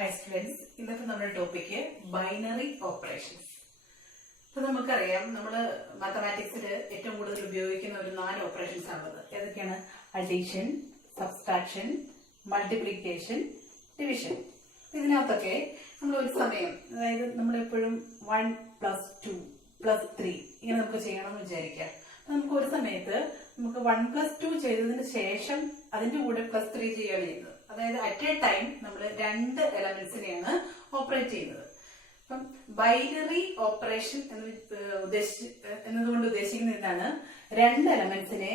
Hi students, ഇന്നത്തെ നമ്മുടെ topic binary operations. ഇപ്പൊ നമുക്കറിയാം നമ്മൾ മാത്തമാറ്റിക്സിൽ ഏറ്റവും കൂടുതൽ ഉപയോഗിക്കുന്ന ഒരു 4 ഓപ്പറേഷൻസ് ആണുള്ളത്. ഏതൊക്കെയാണ്? Addition, subtraction, multiplication, division. ഇതിനകത്തൊക്കെ നമ്മൾ ഒരു സമയം, അതായത് നമ്മളെപ്പോഴും 1 + 2 + 3 ഇങ്ങനെ നമുക്ക് ചെയ്യണമെന്ന് വിചാരിക്കാം. നമുക്ക് ഒരു സമയത്ത് നമുക്ക് 1 + 2 ചെയ്തതിന് ശേഷം അതിന്റെ കൂടെ +3 ചെയ്യുകയാണ് ചെയ്യുന്നത്. അതായത് അറ്റ് എ ടൈം നമ്മൾ 2 എലമെന്റ്സിനെയാണ് ഓപ്പറേറ്റ് ചെയ്യുന്നത്. അപ്പം ബൈനറി ഓപ്പറേഷൻ എന്നതുകൊണ്ട് ഉദ്ദേശിക്കുന്നത് എന്താണ്? 2 എലമെന്റ്സിനെ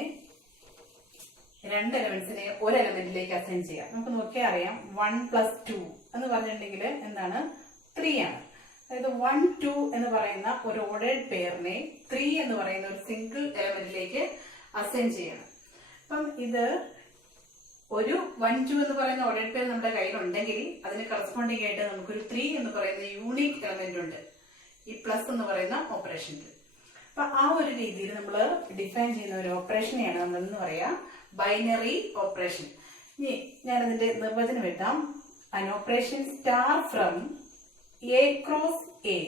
ഒരു എലമെന്റിലേക്ക് അസൈൻ ചെയ്യാം. നമുക്ക് നോക്കിയാൽ അറിയാം 1 + 2 എന്ന് പറഞ്ഞിട്ടുണ്ടെങ്കിൽ എന്താണ്? 3 ആണ്. അതായത് 1, 2 എന്ന് പറയുന്ന ഒരു ഓർഡേഡ് പെയറിനെ 3 എന്ന് പറയുന്ന ഒരു സിംഗിൾ എലമെന്റിലേക്ക് അസൈൻ ചെയ്യണം. അപ്പം ഇത് ഒരു 1, 2 എന്ന് പറയുന്ന ഓർഡേഡ് പെയർ നമ്മുടെ കയ്യിലുണ്ടെങ്കിൽ അതിന് കറസ്പോണ്ടിങ് ആയിട്ട് നമുക്കൊരു 3 എന്ന് പറയുന്ന യൂണിക് എലമെന്റ് ഉണ്ട് ഈ പ്ലസ് എന്ന് പറയുന്ന ഓപ്പറേഷനിൽ. അപ്പൊ ആ ഒരു രീതിയിൽ നമ്മൾ ഡിഫൈൻ ചെയ്യുന്ന ഒരു ഓപ്പറേഷനെയാണ് നമ്മൾ എന്ന് പറയാ ബൈനറി ഓപ്പറേഷൻ. ഇനി ഞാനതിന്റെ നിർവചനം എഴുതാം. an operation star from A cross A.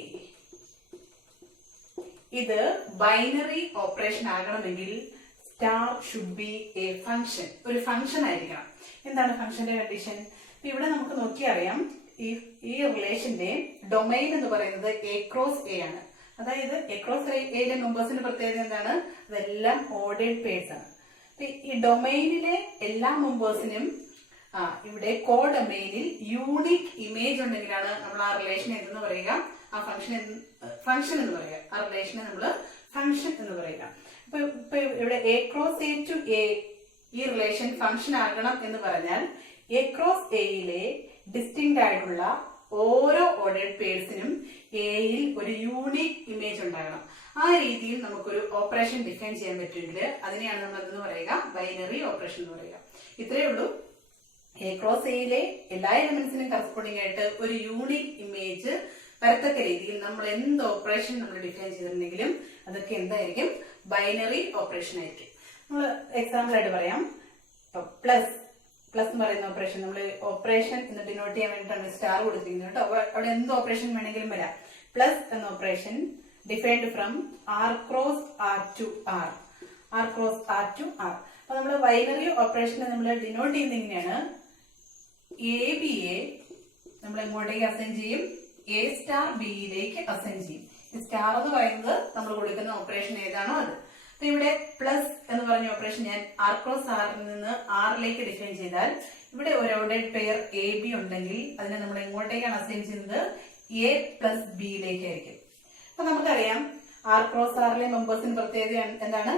ഇത് ബൈനറി ഓപ്പറേഷൻ ആകണമെങ്കിൽ star should be A function, ഒരു ഫംഗ്ഷൻ ആയിരിക്കണം. എന്താണ് ഫംഗ്ഷന്റെ കണ്ടീഷൻ? ഇവിടെ നമുക്ക് നോക്കിയറിയാം ഈ റിലേഷന്റെ ഡൊമൈൻ എന്ന് പറയുന്നത് A cross A ആണ്. അതായത് A cross Aയിലെ മെമ്പേഴ്സിന്റെ പ്രത്യേകത എന്താണ്? അതെല്ലാം ഓർഡേഡ് പെയർസ് ആണ്. ഈ ഡൊമൈനിലെ എല്ലാ മെമ്പേഴ്സിനും ഇവിടെ കോ ഡൊമൈനിൽ യൂണിക് ഇമേജ് ഉണ്ടെങ്കിലാണ് നമ്മൾ ആ റിലേഷൻ എന്തെന്ന് പറയുക? ആ ഫംഗ്ഷൻ എന്ന് പറയുക. ആ റിലേഷനെ നമ്മൾ ഫംഗ്ഷൻ എന്ന് പറയുക. ഇപ്പൊ ഇവിടെ A cross A to A ഈ റിലേഷൻ ഫംഗ്ഷൻ ആകണം എന്ന് പറഞ്ഞാൽ A cross Aയിലെ ഡിസ്റ്റിങ്ക്ട് ആയിട്ടുള്ള ഓരോ ഓർഡേഡ് പെയർസിനും എയിൽ ഒരു യൂണിക് ഇമേജ് ഉണ്ടാകണം. ആ രീതിയിൽ നമുക്കൊരു ഓപ്പറേഷൻ ഡിഫൈൻ ചെയ്യാൻ പറ്റുമെങ്കിൽ അതിനെയാണ് നമ്മൾ എന്തെന്ന് പറയുക? ബൈനറി ഓപ്പറേഷൻ എന്ന് പറയുക. ഇത്രയേ ഉള്ളൂ. A cross Aയിലെ എല്ലാ എലമെന്റ്സിനും കറസ്പോണ്ടിങ് ആയിട്ട് ഒരു യൂണിക് ഇമേജ് വരത്തക്ക രീതിയിൽ നമ്മൾ എന്ത് ഓപ്പറേഷൻ നമ്മൾ ഡിഫൈൻ ചെയ്തിട്ടുണ്ടെങ്കിലും അതൊക്കെ എന്തായിരിക്കും? ബൈനറി ഓപ്പറേഷൻ ആയിരിക്കും. നമ്മൾ എക്സാമ്പിൾ ആയിട്ട് പറയാം. പ്ലസ് എന്ന് പറയുന്ന ഓപ്പറേഷൻ നമ്മൾ ഓപ്പറേഷൻ എന്ന് ഡിനോട്ട് ചെയ്യാൻ വേണ്ടിയിട്ടാണ് സ്റ്റാർ കൊടുത്തിരിക്കുന്നത് കേട്ടോ. അവിടെ എന്ത് ഓപ്പറേഷൻ വേണമെങ്കിലും വരാം. പ്ലസ് എന്ന operation defined from R cross R to R. R cross R to R. അപ്പൊ നമ്മൾ ബൈനറി ഓപ്പറേഷനെ നമ്മൾ ഡിനോട്ട് ചെയ്യുന്നത് എങ്ങനെയാണ്? ABയെ നമ്മൾ എങ്ങോട്ടേക്ക് അസൈൻ ചെയ്യും? A star Bയിലേക്ക് അസൈൻ ചെയ്യും. ഈ സ്റ്റാർ എന്ന് പറയുന്നത് നമ്മൾ കൊടുക്കുന്ന ഓപ്പറേഷൻ ഏതാണോ അത്. അപ്പൊ ഇവിടെ പ്ലസ് എന്ന് പറഞ്ഞ ഓപ്പറേഷൻ ഞാൻ R cross R നിന്ന് Rലേക്ക് ഡിഫൈൻ ചെയ്താൽ ഇവിടെ ഒരു ഓർഡേഡ് പെയർ AB ഉണ്ടെങ്കിൽ അതിനെ നമ്മൾ എങ്ങോട്ടേക്കാണ് അസൈൻ ചെയ്യുന്നത്? A + Bയിലേക്കായിരിക്കും. അപ്പൊ നമുക്കറിയാം R cross Rലെ മെമ്പേഴ്സിന് പ്രത്യേകത എന്താണ്?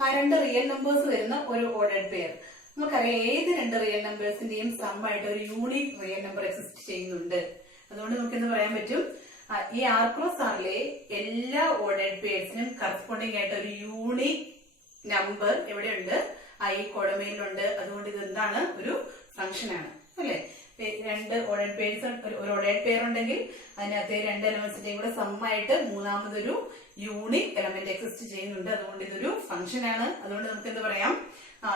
ആ 2 റിയൽ നമ്പേഴ്സ് വരുന്ന ഒരു ഓർഡേഡ് പെയർ. നമുക്കറിയാം ഏത് 2 റിയൽ നമ്പേഴ്സിന്റെയും സം ആയിട്ട് ഒരു യൂണിക് റിയൽ നമ്പർ എക്സിസ്റ്റ് ചെയ്യുന്നുണ്ട്. അതുകൊണ്ട് നമുക്ക് എന്ത് പറയാൻ പറ്റും? ഈ R cross Rലെ എല്ലാ ഓർഡേഡ് പെയർസിനും കറസ്പോണ്ടിങ് ആയിട്ട് ഒരു യൂണിക് നമ്പർ എവിടെയുണ്ട്? ഈ കോഡമയിലുണ്ട്. അതുകൊണ്ട് ഇത് എന്താണ്? ഒരു ഫംഗ്ഷൻ ആണ് അല്ലെ? 2 ഓർഡേഡ് പെയർസ്, ഒരു ഓർഡേഡ് പെയർ ഉണ്ടെങ്കിൽ അതിനകത്ത് 2 എലമെന്റ്സിന്റെയും കൂടെ സം ആയിട്ട് മൂന്നാമതൊരു യൂണിക് എലമെന്റ് എക്സിസ്റ്റ് ചെയ്യുന്നുണ്ട്. അതുകൊണ്ട് ഇതൊരു ഫംഗ്ഷൻ ആണ്. അതുകൊണ്ട് നമുക്ക് എന്ത് പറയാം?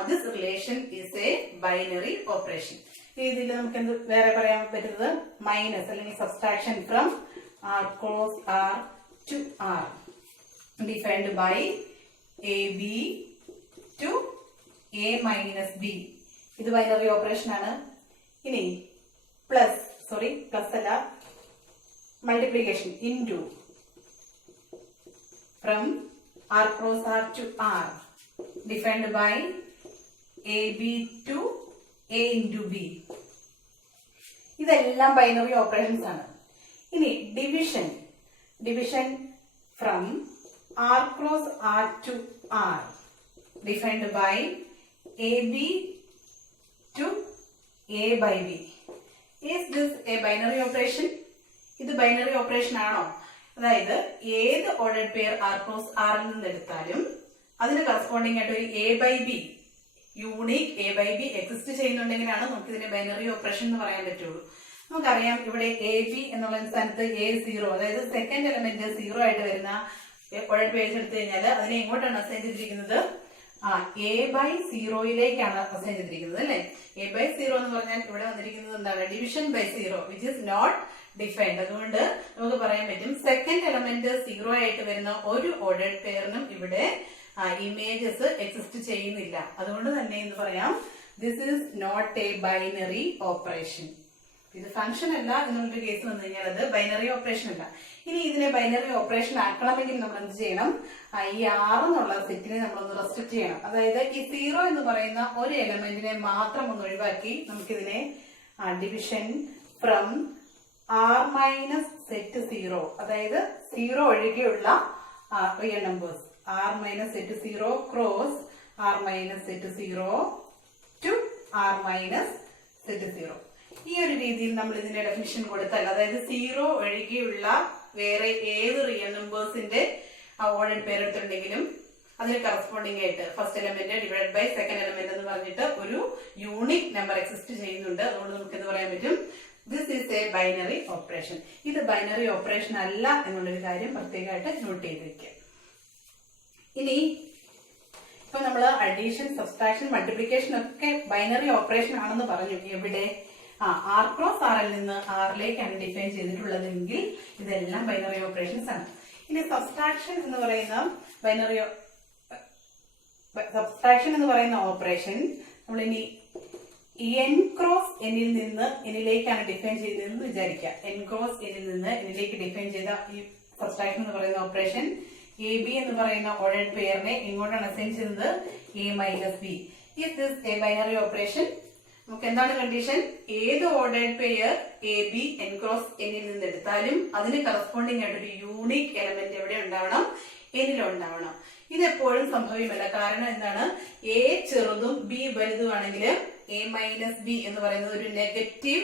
This relation is A binary operation. ഇതിൽ നമുക്ക് എന്ത് വേറെ പറയാൻ പറ്റുന്നത്? മൈനസ് അല്ലെങ്കിൽ subtraction from R cross R to R defined by AB to A minus B. ഇത് ബൈനറി ഓപ്പറേഷൻ ആണ്. ഇനി പ്ലസ് അല്ല, multiplication into from R cross R to R defined by AB to A into B. ഇതെല്ലാം binary operations ആണ്. ഇനി division from R cross R to R defined by AB to A by B. Is this a binary operation? ഇത് binary operation ആണോ? അതായത് ഏത് ordered pair R cross R ൽ നിന്ന് എടുത്താലും അതിന് കറസ്പോണ്ടിങ് ആയിട്ട് ഒരു A by B, unique A by B exist ചെയ്യുന്നുണ്ടെങ്കിലാണ് നമുക്ക് ഇതിനെ ബൈനറി ഓപ്പറേഷൻ എന്ന് പറയാൻ പറ്റുള്ളൂ. നമുക്കറിയാം ഇവിടെ AB എന്നുള്ള സ്ഥാനത്ത് A0, അതായത് സെക്കൻഡ് എലമെന്റ് 0 ആയിട്ട് വരുന്ന ഓർഡേഡ് പെയർസ് എടുത്തു കഴിഞ്ഞാൽ അതിനെ എങ്ങോട്ടാണ് അസൈൻ ചെയ്തിരിക്കുന്നത്? എ ബൈ സീറോയിലേക്കാണ് അസൈൻ ചെയ്തിരിക്കുന്നത് അല്ലെ. എ ബൈ സീറോ എന്ന് പറഞ്ഞാൽ ഇവിടെ വന്നിരിക്കുന്നത് എന്താണ്? Division by zero which is not defined. അതുകൊണ്ട് നമുക്ക് പറയാൻ പറ്റും സെക്കൻഡ് എലമെന്റ് സീറോ ആയിട്ട് വരുന്ന ഒരു ഓർഡേർഡ് പെയറിനും ഇവിടെ ഇമേജസ് എക്സിസ്റ്റ് ചെയ്യുന്നില്ല. അതുകൊണ്ട് തന്നെ എന്ന് പറയാം this is not a binary operation. ഇത് ഫംഗ്ഷൻ അല്ല എന്നുള്ളൊരു കേസ് വന്നു കഴിഞ്ഞാൽ അത് ബൈനറി ഓപ്പറേഷൻ അല്ല. ഇനി ഇതിനെ ബൈനറി ഓപ്പറേഷൻ ആക്കണമെങ്കിൽ നമ്മൾ എന്ത് ചെയ്യണം? ഈ 6 എന്നുള്ള സെറ്റിനെ നമ്മളൊന്ന് റെസ്ട്രിക്ട് ചെയ്യണം. അതായത് ഈ 0 എന്ന് പറയുന്ന ഒരു എലമെന്റിനെ മാത്രം ഒന്ന് ഒഴിവാക്കി നമുക്കിതിനെ division from R minus set 0, അതായത് 0 ഒഴികെയുള്ള real numbers R minus set 0 cross R minus set 0 to R minus set 0. ഈ ഒരു രീതിയിൽ നമ്മൾ ഇതിന്റെ ഡെഫിനിഷൻ കൊടുത്താൽ, അതായത് 0 ഒഴികെയുള്ള വേറെ ഏത് റിയൽ നമ്പേഴ്സിന്റെ ഓർഡേർഡ് പെയർ എടുത്തിട്ടുണ്ടെങ്കിലും അതിന് കറസ്പോണ്ടിങ് ആയിട്ട് first element divide by second element എന്ന് പറഞ്ഞിട്ട് ഒരു യൂണിക് നമ്പർ എക്സിസ്റ്റ് ചെയ്യുന്നുണ്ട്. അതുകൊണ്ട് നമുക്ക് എന്ത് പറയാൻ പറ്റും? This is A binary operation. ഇത് ബൈനറി ഓപ്പറേഷൻ അല്ല എന്നുള്ളൊരു കാര്യം പ്രത്യേകമായിട്ട് നോട്ട് ചെയ്തിരിക്കുക. ഇനി ഇപ്പൊ നമ്മൾ അഡീഷൻ, സബ്സ്ട്രാക്ഷൻ, മൾട്ടിപ്ലിക്കേഷൻ ഒക്കെ ബൈനറി ഓപ്പറേഷൻ ആണെന്ന് പറഞ്ഞു. എവിടെ? ആർ ക്രോസ് ആറിൽ നിന്ന് ആറിലേക്കാണ് ഡിഫൈൻ ചെയ്തിട്ടുള്ളതെങ്കിൽ ഇതെല്ലാം ബൈനറി ഓപ്പറേഷൻസ് ആണ്. ഇനി സബ്സ്ട്രാക്ഷൻ എന്ന് പറയുന്ന ഓപ്പറേഷൻ നമ്മൾ ഇനി എൻ ക്രോസ് എന്നിൽ നിന്ന് എന്നിലേക്കാണ് ഡിഫൈൻ ചെയ്തതെന്ന് വിചാരിക്കുക. എൻ ക്രോസ് എന്നിൽ നിന്ന് എന്നിലേക്ക് ഡിഫൈൻ ചെയ്ത ഈ സബ്സ്ട്രാക്ഷൻ എന്ന് പറയുന്ന ഓപ്പറേഷൻ എ ബി എന്ന് പറയുന്ന ഓർഡേർഡ് പെയറിനെ ഇങ്ങോട്ടാണ് അസൈൻ ചെയ്തത് A minus B. Is this A binary operation? നമുക്ക് എന്താണ് കണ്ടീഷൻ? ഏത് ordered pair A B N cross എന്നിൽ നിന്ന് എടുത്താലും അതിന് കറസ്പോണ്ടിങ് ആയിട്ട് ഒരു യൂണിക് എലമെന്റ് എവിടെ ഉണ്ടാവണം? എന്നിലുണ്ടാവണം. ഇതെപ്പോഴും സംഭവ്യമല്ല. കാരണം എന്താണ്? എ ചെറുതും ബി വലുതുമാണെങ്കിൽ എ മൈനസ് ബി എന്ന് പറയുന്നത് ഒരു നെഗറ്റീവ്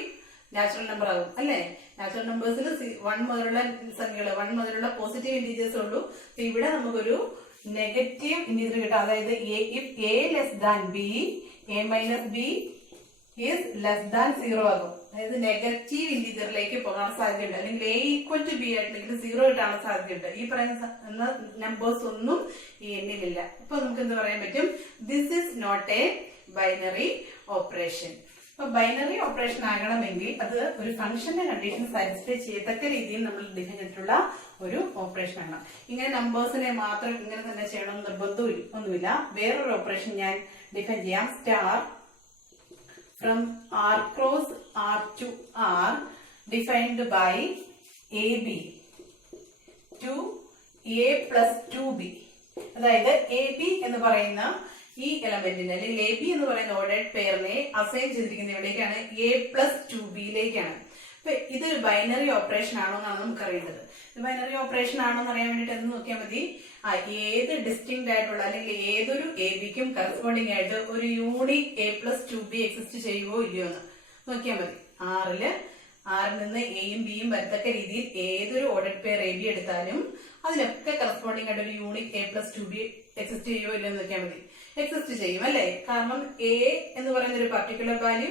നാച്ചുറൽ നമ്പർ ആകും അല്ലെ. നാച്ചുറൽ നമ്പേഴ്സിൽ 1 മുതലുള്ള സംഖ്യകൾ, 1 മുതലുള്ള പോസിറ്റീവ് ഇന്റീജേഴ്സ് ഉള്ളൂ. ഇവിടെ നമുക്കൊരു നെഗറ്റീവ് ഇന്റീജർ കിട്ടാം. അതായത് if A less than B, A minus B is less than 0 ആകും. അതായത് നെഗറ്റീവ് ഇന്റീജറിലേക്ക് പോകാൻ സാധ്യതയുണ്ട്. അല്ലെങ്കിൽ എ ഈക്വൽ ടു ബി ആയിട്ടുണ്ടെങ്കിൽ 0 കിട്ടാനുള്ള സാധ്യതയുണ്ട്. ഈ പറയുന്ന നമ്പേഴ്സ് ഒന്നും ഈ എണ്ണിലില്ല. അപ്പൊ നമുക്ക് എന്ത് പറയാൻ പറ്റും? This is not a binary operation. അപ്പൊ ബൈനറി ഓപ്പറേഷൻ ആകണമെങ്കിൽ അത് ഒരു ഫംഗ്ഷന്റെ കണ്ടീഷൻ സാറ്റിസ്ഫൈ ചെയ്യത്തക്ക രീതിയിൽ നമ്മൾ ഡിഫൈൻ ചെയ്തിട്ടുള്ള ഒരു ഓപ്പറേഷൻ ആണ്. ഇങ്ങനെ നമ്പേഴ്സിനെ മാത്രം ഇങ്ങനെ തന്നെ ചെയ്യണമെന്ന് നിർബന്ധവും ഒന്നുമില്ല. വേറൊരു ഓപ്പറേഷൻ ഞാൻ ഡിഫൈൻ ചെയ്യാം. Star from R cross R to R defined by AB to A plus 2B. അതായത് AB എന്ന് പറയുന്ന ഈ എലമെന്റിന് അല്ലെങ്കിൽ എ ബി എന്ന് പറയുന്ന ഓർഡേർഡ് പെയറിനെ അസൈൻ ചെയ്തിരിക്കുന്നത് എവിടേക്കാണ്? A plus 2B-യിലേക്കാണ്. അപ്പൊ ഇതൊരു ബൈനറി ഓപ്പറേഷൻ ആണോ എന്നാണ് നമുക്ക് അറിയേണ്ടത്. ബൈനറി ഓപ്പറേഷൻ ആണോ എന്ന് അറിയാൻ വേണ്ടിട്ട് എന്ത് നോക്കിയാൽ മതി? ഏത് ഡിസ്റ്റിങ്ക്ട് ആയിട്ടുള്ള അല്ലെങ്കിൽ ഏതൊരു എ ബിക്കും കറസ്പോണ്ടിങ് ആയിട്ട് ഒരു unique A plus 2B exist ചെയ്യുവോ ഇല്ലയോ എന്ന് നോക്കിയാൽ മതി. ആറിൽ നിന്ന് എയും ബിയും വരത്തക്ക രീതിയിൽ ഏതൊരു ഓർഡേർഡ് പെയർ എ ബി എടുത്താലും അതിനൊക്കെ കറസ്പോണ്ടിങ് ആയിട്ട് ഒരു unique A plus 2B exist ചെയ്യുവോ ഇല്ലയോ എന്ന് നോക്കിയാൽ മതി. എക്സിസ്റ്റ് ചെയ്യും അല്ലെ. കാരണം എ എന്ന് പറയുന്ന ഒരു പർട്ടിക്കുലർ വാല്യൂ,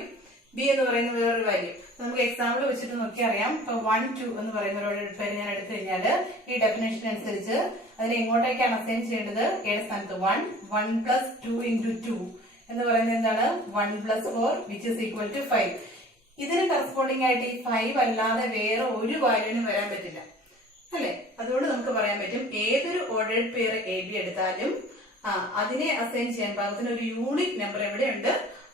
ബി എന്ന് പറയുന്ന വേറൊരു വാല്യൂ. നമുക്ക് എക്സാമ്പിൾ വെച്ചിട്ട് നോക്കി അറിയാം. ഇപ്പൊ 1, 2 എന്ന് പറയുന്ന ഒരു ഓർഡേർഡ് പെയർ ഞാൻ എടുത്തു കഴിഞ്ഞാൽ ഈ ഡെഫിനേഷൻ അനുസരിച്ച് അതിനെ എങ്ങോട്ടേക്കാണ് അസൈൻ ചെയ്യേണ്ടത്? എയുടെ സ്ഥാനത്ത് 1 plus 2 into 2 എന്ന് പറയുന്നത് എന്താണ്? 1 plus 4 which is equal to 5. ഇതിന് കറസ്പോണ്ടിങ് ആയിട്ട് ഈ 5 അല്ലാതെ വേറെ ഒരു വാല്യൂവിനും വരാൻ പറ്റില്ല അല്ലെ. അതുകൊണ്ട് നമുക്ക് പറയാൻ പറ്റും ഏതൊരു ഓർഡേർഡ് പെയർ എ ബി എടുത്താലും അതിനെ അസൈൻ ചെയ്യാൻ പാകത്തിന് ഒരു യൂണിക് നമ്പർ എവിടെയുണ്ട്?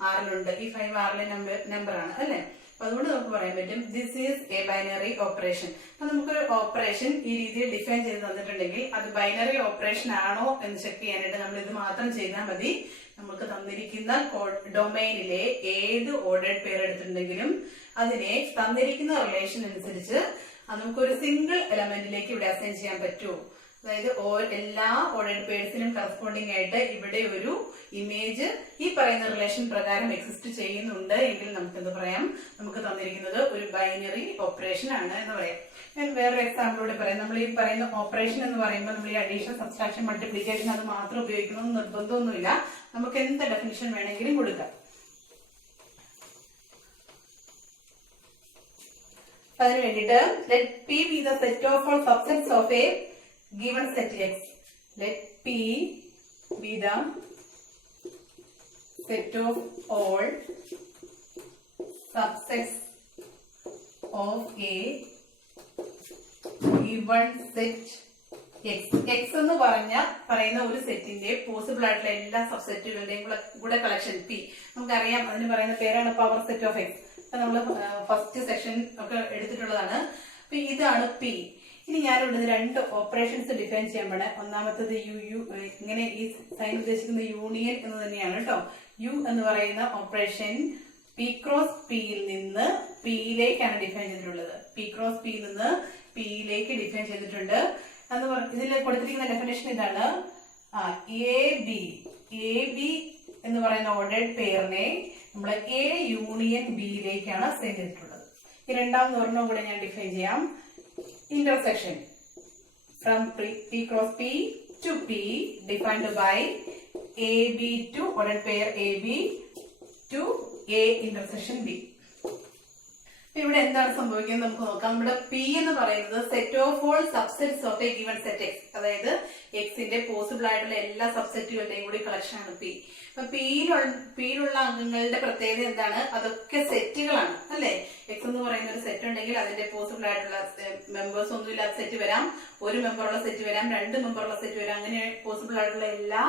ആറിലുണ്ട്. ഈ 5 ആറിലെ നമ്പർ ആണ് അല്ലെ. അപ്പൊ അതുകൊണ്ട് നമുക്ക് പറയാൻ പറ്റും this is A binary operation. അപ്പൊ നമുക്കൊരു ഓപ്പറേഷൻ ഈ രീതിയിൽ ഡിഫൈൻ ചെയ്ത് തന്നിട്ടുണ്ടെങ്കിൽ അത് ബൈനറി ഓപ്പറേഷൻ ആണോ എന്ന് ചെക്ക് ചെയ്യാനായിട്ട് നമ്മൾ ഇത് മാത്രം ചെയ്താൽ മതി. നമുക്ക് തന്നിരിക്കുന്ന ഡൊമൈനിലെ ഏത് ഓർഡേർഡ് പെയർ എടുത്തിട്ടുണ്ടെങ്കിലും അതിനെ തന്നിരിക്കുന്ന റിലേഷൻ അനുസരിച്ച് നമുക്കൊരു സിംഗിൾ എലമെന്റിലേക്ക് ഇവിടെ അസൈൻ ചെയ്യാൻ പറ്റുമോ? അതായത് എല്ലാ ഓർഡേർഡ് പെയർസിനും കറസ്പോണ്ടിങ് ആയിട്ട് ഇവിടെ ഒരു ഇമേജ് ഈ പറയുന്ന റിലേഷൻ പ്രകാരം എക്സിസ്റ്റ് ചെയ്യുന്നുണ്ട് എങ്കിൽ നമുക്ക് എന്ത് പറയാം? നമുക്ക് തന്നിരിക്കുന്നത് ഒരു ബൈനറി ഓപ്പറേഷൻ ആണ് എന്ന് പറയാം. ഞാൻ വേറൊരു എക്സാമ്പിളോടെ പറയാം. നമ്മൾ ഈ പറയുന്ന ഓപ്പറേഷൻ എന്ന് പറയുമ്പോൾ നമ്മൾ ഈ അഡീഷൻ, സബ്സ്ട്രാക്ഷൻ, മൾട്ടിപ്ലിക്കേഷൻ അത് മാത്രം ഉപയോഗിക്കണമെന്ന് നിർബന്ധമൊന്നുമില്ല. നമുക്ക് എന്ത് ഡെഫിനിഷൻ വേണമെങ്കിലും കൊടുക്കാം. അതിന് വേണ്ടിയിട്ട് let P be the set of all subsets of a given set X. Let P be the set of all subsets of a given set x. x എന്ന് പറയുന്ന ഒരു സെറ്റിന്റെ പോസിബിൾ ആയിട്ടുള്ള എല്ലാ സബ്സെറ്റുകളുടെയും കൂടെ കളക്ഷൻ പി. നമുക്കറിയാം അതിന് പറയുന്ന പേരാണ് പവർ സെറ്റ് ഓഫ് എക്സ്. നമ്മൾ ഫസ്റ്റ് സെക്ഷൻ ഒക്കെ എടുത്തിട്ടുള്ളതാണ്. അപ്പൊ ഇതാണ് പി. ഇനി ഞാൻ ഇവിടുന്ന് രണ്ട് ഓപ്പറേഷൻസ് ഡിഫൈൻ ചെയ്യാൻ പോണേ. ഒന്നാമത്തത് യു ഇങ്ങനെ ഈ സൈൻ ഉദ്ദേശിക്കുന്ന യൂണിയൻ എന്ന് തന്നെയാണ് കേട്ടോ. യു എന്ന് പറയുന്ന ഓപ്പറേഷൻ പി ക്രോസ് പിയിൽ നിന്ന് പിയിലേക്കാണ് ഡിഫൈൻ ചെയ്തിട്ടുള്ളത്. പി ക്രോസ് പിയിൽ നിന്ന് പിയിലേക്ക് ഡിഫൈൻ ചെയ്തിട്ടുണ്ട്. ഇതിൽ കൊടുത്തിരിക്കുന്ന ഡെഫിനേഷൻ ഇതാണ്. എ ബി എന്ന് പറയുന്ന ഓർഡേർഡ് പെയറിനെ നമ്മൾ എ യൂണിയൻ ബിയിലേക്കാണ് സെൻഡ് ചെയ്തിട്ടുള്ളത്. ഈ രണ്ടാമത് ഒരെണ്ണം കൂടെ ഞാൻ ഡിഫൈൻ ചെയ്യാം. Intersection from P cross P to P defined by AB to ordered pair AB to A intersection B. ഇവിടെ എന്താണ് സംഭവിക്കുന്നത് നമുക്ക് നോക്കാം. നമ്മുടെ P എന്ന് പറയുന്നത് set of all subsets of A given set X. അതായത് എക്സിന്റെ പോസിബിൾ ആയിട്ടുള്ള എല്ലാ സബ്സെറ്റുകളുടെയും കൂടി കളക്ഷൻ ആണ് പി. അപ്പൊ പിയിലുള്ള അംഗങ്ങളുടെ പ്രത്യേകത എന്താണ്? അതൊക്കെ സെറ്റുകളാണ് അല്ലെ. എക്സ് എന്ന് പറയുന്ന ഒരു സെറ്റ് ഉണ്ടെങ്കിൽ അതിന്റെ പോസിബിൾ ആയിട്ടുള്ള മെമ്പേഴ്സ് ഒന്നും ഇല്ലാത്ത സെറ്റ് വരാം, ഒരു മെമ്പറുള്ള സെറ്റ് വരാം, രണ്ട് മെമ്പറുള്ള സെറ്റ് വരാം. അങ്ങനെ പോസിബിൾ ആയിട്ടുള്ള എല്ലാ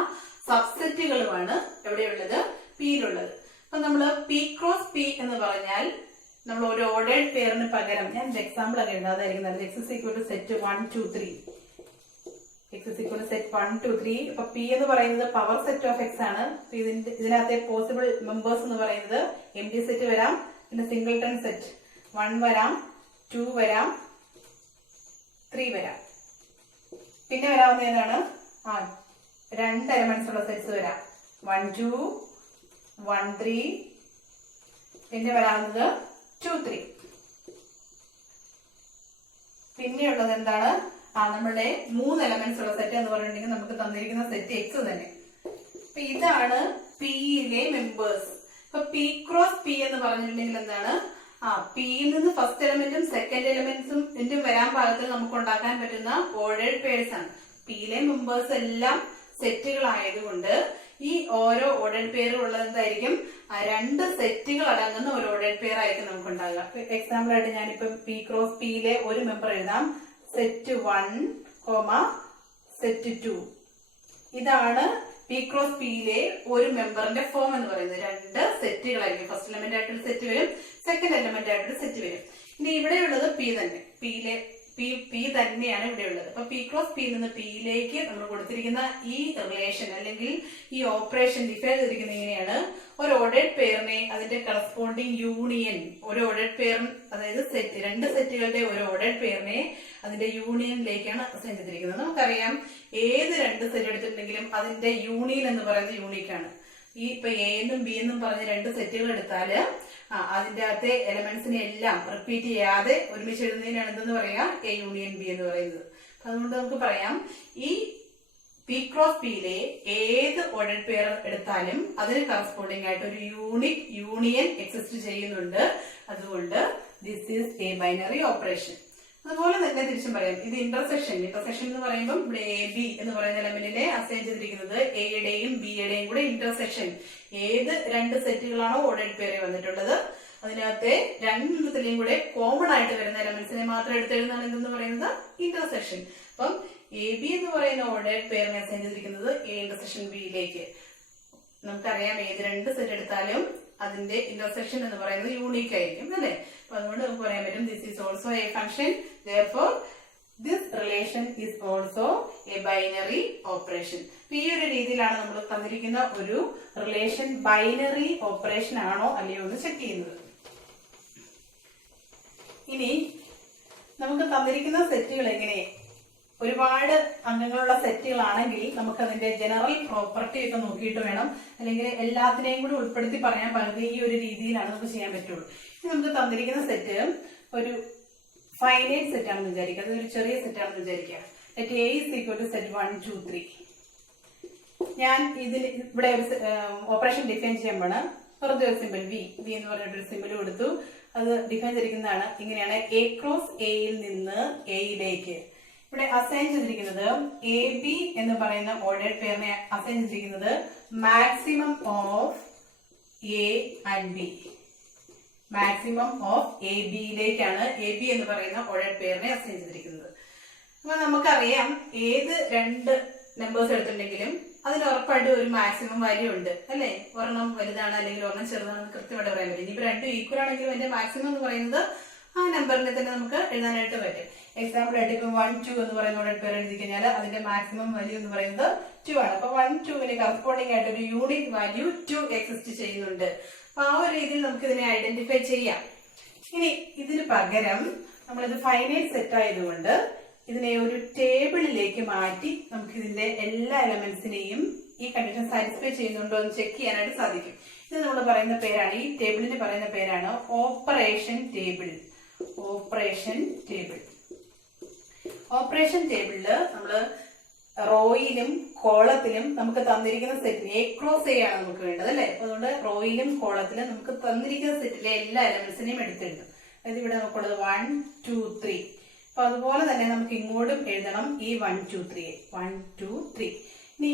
സബ്സെറ്റുകളുമാണ് എവിടെയുള്ളത്? പിയിലുള്ളത്. അപ്പൊ നമ്മള് പി ക്രോസ് പി എന്ന് പറഞ്ഞാൽ നമ്മൾ ഒരു ഓർഡേർഡ് പെയറിന് പകരം ഞാൻ എക്സാമ്പിൾ ഒക്കെ എഴുതാതായിരിക്കും നല്ലത്. X is equal to set 1 2 3. X is equal to set 1 2 3. അപ്പൊ പി എന്ന് പറയുന്നത് പവർ സെറ്റ് ഓഫ് എക്സ് ആണ്. ഇതിനകത്തെ പോസിബിൾ മെമ്പേഴ്സ് എന്ന് പറയുന്നത് എം ഡി സെറ്റ് വരാം, പിന്നെ സിംഗിൾട്ടൺ സെറ്റ് 1 വരാം, 2 വരാം, 3 വരാം. പിന്നെ വരാവുന്ന ഏതാണ്? രണ്ട് എലമെന്റ്സ് ഉള്ള സെറ്റ്സ് വരാം. 1 2 1 3. പിന്നെ വരാവുന്നത് 2 3. പിന്നെയുള്ളത് എന്താണ്? നമ്മുടെ 3 എലമെന്റ്സ് ഉള്ള സെറ്റ് എന്ന് പറഞ്ഞിട്ടുണ്ടെങ്കിൽ നമുക്ക് തന്നിരിക്കുന്ന സെറ്റ് എക്സ് തന്നെ. അപ്പൊ ഇതാണ് പിയിലെ മെമ്പേഴ്സ്. അപ്പൊ പി ക്രോസ് പി എന്ന് പറഞ്ഞിട്ടുണ്ടെങ്കിൽ എന്താണ്? പിയിൽ നിന്ന് ഫസ്റ്റ് എലമെന്റും സെക്കൻഡ് എലമെന്റ്സും വരാൻ പാകത്തിൽ നമുക്ക് ഉണ്ടാക്കാൻ പറ്റുന്ന ഓർഡേർഡ് പേഴ്സ് ആണ്. പിയിലെ മെമ്പേഴ്സ് എല്ലാം സെറ്റുകളായതുകൊണ്ട് ഈ ഓരോ ഓർഡേർഡ് പെയർ ഉള്ളത് എന്തായിരിക്കും? രണ്ട് സെറ്റുകൾ അടങ്ങുന്ന ഒരു ഓർഡേർഡ് പെയർ ആയിരിക്കും നമുക്ക് ഉണ്ടാകുക. എക്സാമ്പിൾ ആയിട്ട് ഞാനിപ്പോ പി ക്രോസ് പിയിലെ ഒരു മെമ്പർ എഴുതാം. Set 1, set 2. ഇതാണ് പി ക്രോസ് പിയിലെ ഒരു മെമ്പറിന്റെ ഫോം എന്ന് പറയുന്നത്. രണ്ട് സെറ്റുകളായിരിക്കും. ഫസ്റ്റ് എലമെന്റ് ആയിട്ടൊരു സെറ്റ് വരും, സെക്കൻഡ് എലമെന്റ് ആയിട്ടൊരു സെറ്റ് വരും. ഇനി ഇവിടെയുള്ളത് പി തന്നെ. പി തന്നെയാണ് ഇവിടെ ഉള്ളത്. അപ്പൊ പി ക്രോസ് പിയിൽ നിന്ന് പിയിലേക്ക് നമ്മൾ കൊടുത്തിരിക്കുന്ന ഈ റിലേഷൻ അല്ലെങ്കിൽ ഈ ഓപ്പറേഷൻ ഡിഫൈൻ ചെയ്തിരിക്കുന്നത് ഇങ്ങനെയാണ്. ഒരു ഓർഡേർഡ് പെയറിനെ അതിന്റെ കറസ്പോണ്ടിങ് യൂണിയൻ, ഒരു ഓർഡേർഡ് പെയർ അതായത് രണ്ട് സെറ്റുകളുടെ ഒരു ഓർഡേർഡ് പെയറിനെ അതിന്റെ യൂണിയനിലേക്കാണ് അസൈൻ ചെയ്തിരിക്കുന്നത്. നമുക്കറിയാം ഏത് രണ്ട് സെറ്റ് എടുത്തിട്ടുണ്ടെങ്കിലും അതിന്റെ യൂണിയൻ എന്ന് പറയുന്നത് യൂണിക്കാണ്. ഈ ഇപ്പൊ എ എന്നും ബി എന്നും പറഞ്ഞ രണ്ട് സെറ്റുകൾ എടുത്താല് അതിന്റെ അകത്തെ എലമെന്റ്സിനെ എല്ലാം റിപ്പീറ്റ് ചെയ്യാതെ ഒരുമിച്ച് എഴുതുന്നതിനാണ് എന്തെന്ന് പറയാ? എ യൂണിയൻ ബി എന്ന് പറയുന്നത്. അതുകൊണ്ട് നമുക്ക് പറയാം ഈ പി ക്രോസ് പിയിലെ ഏത് ഓർഡേർഡ് പെയർ എടുത്താലും അതിന് കറസ്പോണ്ടിങ് ആയിട്ട് ഒരു യൂണിയൻ എക്സിസ്റ്റ് ചെയ്യുന്നുണ്ട്. അതുകൊണ്ട് this is A binary operation. അതുപോലെ തന്നെ തിരിച്ചും പറയാം. ഇത് ഇന്റർസെക്ഷൻ എന്ന് പറയുമ്പോൾ ഇവിടെ എ ബി എന്ന് പറയുന്ന എലമെന്റിനെ അസൈൻ ചെയ്തിരിക്കുന്നത് എയുടെയും ബിയുടെയും കൂടെ ഇന്റർസെക്ഷൻ. ഏത് രണ്ട് സെറ്റുകളാണോ ഓർഡേർഡ് പെയർ വന്നിട്ടുള്ളത് അതിനകത്തെ രണ്ടെണ്ണത്തിലെയും കൂടെ കോമൺ ആയിട്ട് വരുന്ന എലമെന്റ്സിനെ മാത്രം എടുത്തെഴുതാണ് എന്തെന്ന് പറയുന്നത്? ഇന്റർസെക്ഷൻ. അപ്പം എ ബി എന്ന് പറയുന്ന ഓർഡേർഡ് പെയറിനെ അസൈൻ ചെയ്തിരിക്കുന്നത് എ ഇന്റർസെക്ഷൻ ബിയിലേക്ക്. നമുക്കറിയാം ഏത് രണ്ട് സെറ്റ് എടുത്താലും അതിന്റെ ഇന്റർസെക്ഷൻ എന്ന് പറയുന്നത് യൂണീക്ക് ആയിരിക്കും അല്ലെ. അപ്പൊ അതുകൊണ്ട് നമുക്ക് പറയാൻ പറ്റും this is also A function. Therefore this relation is also a binary operation. ഈ ഒരു രീതിയിലാണ് നമ്മൾ തന്നിരിക്കുന്ന ഒരു റിലേഷൻ ബൈനറി ഓപ്പറേഷൻ ആണോ അല്ലയോ എന്ന് ചെക്ക് ചെയ്യുന്നത്. ഇനി നമുക്ക് തന്നിരിക്കുന്ന സെറ്റുകൾ എങ്ങനെ? ഒരുപാട് അംഗങ്ങളുള്ള സെറ്റുകളാണെങ്കിൽ നമുക്ക് അതിന്റെ ജനറൽ പ്രോപ്പർട്ടി ഒക്കെ നോക്കിയിട്ട് വേണം, അല്ലെങ്കിൽ എല്ലാത്തിനെയും കൂടി ഉൾപ്പെടുത്തി പറയാൻ പാകത്തിൽ ഈ ഒരു രീതിയിലാണ് നമുക്ക് ചെയ്യാൻ പറ്റുള്ളൂ. ഇനി നമുക്ക് തന്നിരിക്കുന്ന സെറ്റ് ഒരു ഫൈനൈറ്റ് സെറ്റ് ആണെന്ന് വിചാരിക്കുക. അതൊരു ചെറിയ സെറ്റ് ആണെന്ന് വിചാരിക്കുക. Let A is equal to set 1 2 3. ഞാൻ ഇതിൽ ഇവിടെ ഒരു ഓപ്പറേഷൻ ഡിഫൈൻ ചെയ്യുമ്പോൾ വെറുതെ ഒരു സിമ്പിൾ വി എന്ന് പറഞ്ഞിട്ടൊരു സിമ്പിൾ കൊടുത്തു. അത് ഡിഫൈൻ ചെയ്തിരിക്കുന്നതാണ് ഇങ്ങനെയാണ്. എ ക്രോസ് എയിൽ നിന്ന് എയിലേക്ക് ഇവിടെ അസൈൻ ചെയ്തിരിക്കുന്നത് എ ബി എന്ന് പറയുന്ന ഓർഡേർഡ് പെയറിനെ അസൈൻ ചെയ്തിരിക്കുന്നത് maximum of A and B. Maximum of A ബിയിലേക്കാണ് എ ബി എന്ന് പറയുന്ന ഓർഡേഡ് പെയറിനെ അസൈൻ ചെയ്തിരിക്കുന്നത്. അപ്പൊ നമുക്കറിയാം ഏത് രണ്ട് നമ്പേഴ്സ് എടുത്തിട്ടുണ്ടെങ്കിലും അതിന് ഉറപ്പായിട്ട് ഒരു മാക്സിമം വാല്യൂ ഉണ്ട് അല്ലെ. ഒരെണ്ണം വലുതാണ് അല്ലെങ്കിൽ ഒരെണ്ണം ചെറുതാണെന്ന് കൃത്യമായിട്ട് പറയാൻ പറ്റും. ഇനിയിപ്പോ രണ്ടും ഈക്വൽ ആണെങ്കിലും അതിന്റെ മാക്സിമം എന്ന് പറയുന്നത് ആ നമ്പറിനെ തന്നെ നമുക്ക് എഴുതാനായിട്ട് പറ്റും. എക്സാമ്പിൾ ആയിട്ട് ഇപ്പൊ 1 2 എന്ന് പറയുന്ന ഓർഡേഡ് പെയർ എഴുതി കഴിഞ്ഞാൽ അതിന്റെ മാക്സിമം വാല്യൂ എന്ന് പറയുന്നത് 2 ആണ്. അപ്പൊ 1 2 കറസ്പോണ്ടിങ് ആയിട്ട് ഒരു യൂണിക് വാല്യൂ 2 എക്സിസ്റ്റ് ചെയ്യുന്നുണ്ട്. അപ്പൊ ആ ഒരു രീതിയിൽ നമുക്ക് ഇതിനെ ഐഡന്റിഫൈ ചെയ്യാം. ഇനി ഇതിന് പകരം നമ്മളിത് ഫൈനൈറ്റ് സെറ്റ് ആയതുകൊണ്ട് ഇതിനെ ഒരു ടേബിളിലേക്ക് മാറ്റി നമുക്ക് ഇതിന്റെ എല്ലാ എലമെന്റ്സിനെയും ഈ കണ്ടീഷൻ സാറ്റിസ്ഫൈ ചെയ്യുന്നുണ്ടോ എന്ന് ചെക്ക് ചെയ്യാനായിട്ട് സാധിക്കും. ഇത് നമ്മൾ പറയുന്ന പേരാണ്, ഈ ടേബിളിന് പറയുന്ന പേരാണ് operation table. Operation table. Operation ടേബിളില് നമ്മള് റോയിലും കോളത്തിലും നമുക്ക് തന്നിരിക്കുന്ന സെറ്റിന് എ ക്രോസ് എ ആണ് നമുക്ക് വേണ്ടത് അല്ലെ. അപ്പൊ അതുകൊണ്ട് റോയിലും കോളത്തിലും നമുക്ക് തന്നിരിക്കുന്ന സെറ്റിലെ എല്ലാ എലമെന്റ്സിനെയും എടുത്തെഴുതും. അതായത് ഇവിടെ നമുക്കുള്ളത് 1 2 3. അപ്പൊ അതുപോലെ തന്നെ നമുക്ക് ഇങ്ങോട്ടും എഴുതണം ഈ 1 2 3 1 2 3. ഇനി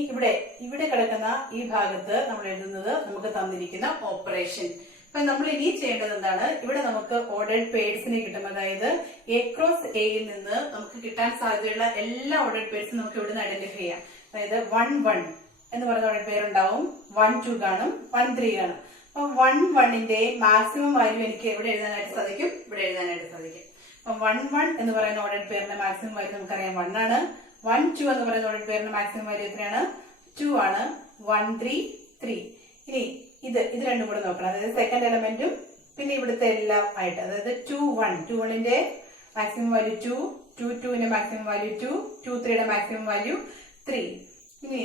ഇവിടെ കിടക്കുന്ന ഈ ഭാഗത്ത് നമ്മൾ എഴുതുന്നത് നമുക്ക് തന്നിരിക്കുന്ന ഓപ്പറേഷൻ. അപ്പൊ നമ്മൾ ഇനി ചെയ്യേണ്ടത് എന്താണ്, ഇവിടെ നമുക്ക് ഓർഡേഡ് പെയർസിനെ കിട്ടും. അതായത് എ ക്രോസ് എയിൽ നിന്ന് നമുക്ക് കിട്ടാൻ സാധ്യതയുള്ള എല്ലാ ഓർഡേഡ് പെയർസും നമുക്ക് ഇവിടെ നിന്ന് ഐഡന്റിഫൈ ചെയ്യാം. അതായത് 1 1 എന്ന് പറയുന്ന ഓർഡേഡ് പെയർ ഉണ്ടാവും, 1 2 കാണും, 1 3 കാണും. അപ്പൊ 1 1ന്റെ മാക്സിമം വാല്യൂ എനിക്ക് എവിടെ എഴുതാനായിട്ട് സാധിക്കും, ഇവിടെ എഴുതാനായിട്ട് സാധിക്കും. അപ്പൊ 1 1 എന്ന് പറയുന്ന ഓർഡേഡ് പെയറിന്റെ മാക്സിമം വാല്യൂ നമുക്കറിയാം 1 ആണ്. 1 2 എന്ന് പറയുന്ന ഓർഡേഡ് പെയറിന്റെ മാക്സിമം വാല്യൂ എത്രയാണ്, 2 ആണ്. 1 3 3. ഇനി ഇത് രണ്ടും കൂടെ നോക്കണം. അതായത് സെക്കൻഡ് എലമെന്റും പിന്നെ ഇവിടുത്തെ എല്ലാം ആയിട്ട്. അതായത് 2 1 2 1ന്റെ മാക്സിമം വാല്യൂ 2, 2 2ന്റെ മാക്സിമം വാല്യൂ 2, 2 3യുടെ മാക്സിമം വാല്യൂ 3. ഇനി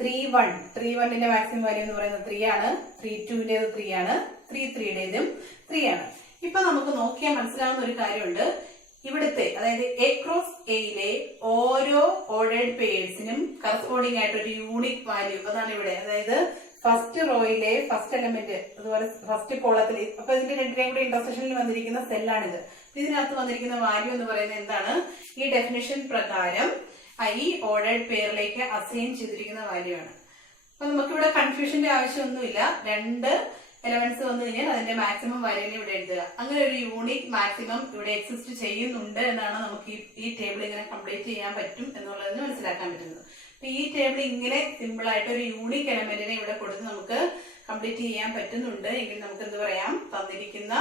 3 1 3 1ന്റെ മാക്സിമം വാല്യൂ എന്ന് പറയുന്നത് 3 ആണ്. 3 2ന്റേത് 3 ആണ്. 3 3യുടേതും 3 ആണ്. ഇപ്പൊ നമുക്ക് നോക്കിയാൽ മനസ്സിലാവുന്ന ഒരു കാര്യമുണ്ട്. ഇവിടുത്തെ അതായത് എ ക്രോസ് എയിലെ ഓരോ ഓർഡേഡ് പെയർസിനും കറസ്പോണ്ടിങ് ആയിട്ട് ഒരു യൂണിക് വാല്യൂ അതാണ് ഇവിടെ. അതായത് ഫസ്റ്റ് റോയിലെ ഫസ്റ്റ് എലമെന്റ് അതുപോലെ ഫസ്റ്റ് കോളത്തിൽ, അപ്പൊ ഇതിന്റെ രണ്ടിനെയും കൂടി ഇന്റർസെക്ഷനിൽ വന്നിരിക്കുന്ന സെല്ലാണിത്. ഇതിനകത്ത് വന്നിരിക്കുന്ന വാല്യൂ എന്ന് പറയുന്നത് എന്താണ്, ഈ ഡെഫിനിഷൻ പ്രകാരം ഈ ഓർഡേഡ് പെയറിലേക്ക് അസൈൻ ചെയ്തിരിക്കുന്ന വാല്യൂ ആണ്. അപ്പൊ നമുക്കിവിടെ കൺഫ്യൂഷന്റെ ആവശ്യമൊന്നുമില്ല. രണ്ട് എലമെന്റ്സ് വന്നു കഴിഞ്ഞാൽ അതിന്റെ മാക്സിമം വാല്യൂനെ ഇവിടെ എഴുതുക. അങ്ങനെ ഒരു യൂണിക് മാക്സിമം ഇവിടെ എക്സിസ്റ്റ് ചെയ്യുന്നുണ്ട് എന്നാണ് നമുക്ക് ഈ ടേബിൾ ഇങ്ങനെ കംപ്ലീറ്റ് ചെയ്യാൻ പറ്റും എന്നുള്ളതിന് മനസ്സിലാക്കാൻ പറ്റുന്നത്. അപ്പൊ ഈ ടേബിൾ ഇങ്ങനെ സിമ്പിൾ ആയിട്ട് ഒരു യൂണിക് എലമെന്റിനെ ഇവിടെ കൊടുത്ത് നമുക്ക് കംപ്ലീറ്റ് ചെയ്യാൻ പറ്റുന്നുണ്ട് എങ്കിൽ നമുക്ക് എന്ത് പറയാം, തന്നിരിക്കുന്ന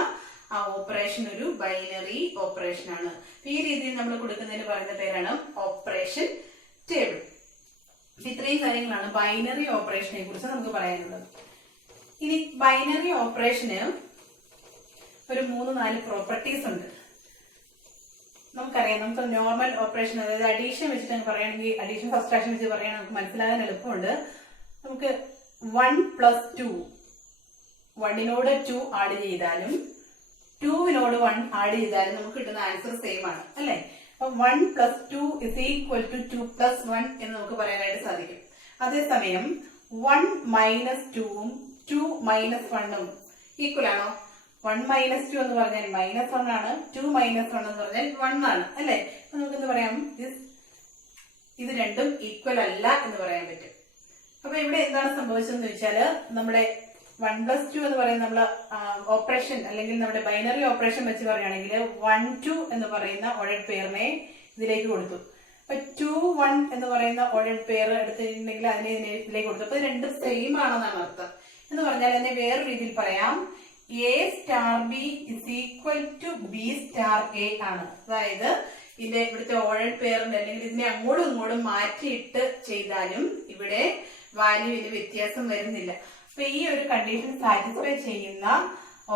ആ ഓപ്പറേഷൻ ഒരു ബൈനറി ഓപ്പറേഷൻ ആണ്. ഈ രീതിയിൽ നമ്മൾ കൊടുക്കുന്നതിന് പറയുന്ന പേരാണ് ഓപ്പറേഷൻ ടേബിൾ. ഇത്രയും കാര്യങ്ങളാണ് ബൈനറി ഓപ്പറേഷനെ കുറിച്ച് നമുക്ക് പറയാനുള്ളത്. ഇനി ബൈനറി ഓപ്പറേഷന് ഒരു 3-4 പ്രോപ്പർട്ടീസ് ഉണ്ട്. നമുക്കറിയാം, നമുക്ക് നോർമൽ ഓപ്പറേഷൻ അതായത് അഡീഷൻ വെച്ചിട്ട് പറയുകയാണെങ്കിൽ, അഡീഷൻ സബ്ട്രാക്ഷൻ വെച്ച് പറയുകയാണെങ്കിൽ നമുക്ക് മനസ്സിലാകാൻ എളുപ്പമുണ്ട്. നമുക്ക് 1 + 2 1നോട് 2 ആഡ് ചെയ്താലും 2നോട് 1 ആഡ് ചെയ്താലും നമുക്ക് കിട്ടുന്ന ആൻസർ സെയിം ആണ് അല്ലെ. അപ്പൊ 1 + 2 = 2 + 1 എന്ന് നമുക്ക് പറയാനായിട്ട് സാധിക്കും. അതേസമയം 1 - 2ഉം 2 - 1ഉം ഈക്വൽ ആണോ? 1 - 2 എന്ന് പറഞ്ഞാൽ -1 ആണ്, 2 - 1 എന്ന് പറഞ്ഞാൽ 1 ആണ് അല്ലെ. അപ്പൊ നമുക്ക് എന്ത് പറയാം, ഇത് രണ്ടും ഈക്വൽ അല്ല എന്ന് പറയാൻ പറ്റും. അപ്പൊ ഇവിടെ എന്താണ് സംഭവിച്ചതെന്ന് വെച്ചാല്, നമ്മുടെ 1 + 2 എന്ന് പറയുന്ന നമ്മള് ഓപ്പറേഷൻ അല്ലെങ്കിൽ നമ്മുടെ ബൈനറി ഓപ്പറേഷൻ വെച്ച് പറയുകയാണെങ്കിൽ 1 2 എന്ന് പറയുന്ന ഓർഡേഡ് പെയറിനെ ഇതിലേക്ക് കൊടുത്തു. അപ്പൊ 2 1 എന്ന് പറയുന്ന ഓർഡേഡ് പെയർ എടുത്തിട്ടുണ്ടെങ്കിൽ അതിനെ ഇതിലേക്ക് കൊടുത്തു. അപ്പൊ രണ്ടും സെയിം ആണെന്നാണ് അർത്ഥം. എന്ന് പറഞ്ഞാൽ അതിനെ വേറെ രീതിയിൽ പറയാം, A*B = B*A ആണ്. അതായത് ഇതിന്റെ ഇവിടുത്തെ ഓർഡേഡ് പെയറിന്റെ അല്ലെങ്കിൽ ഇതിനെ അങ്ങോട്ടും ഇങ്ങോട്ടും മാറ്റിയിട്ട് ചെയ്താലും ഇവിടെ വാല്യൂവിന് വ്യത്യാസം വരുന്നില്ല. അപ്പൊ ഈ ഒരു കണ്ടീഷൻ സാറ്റിസ്ഫൈ ചെയ്യുന്ന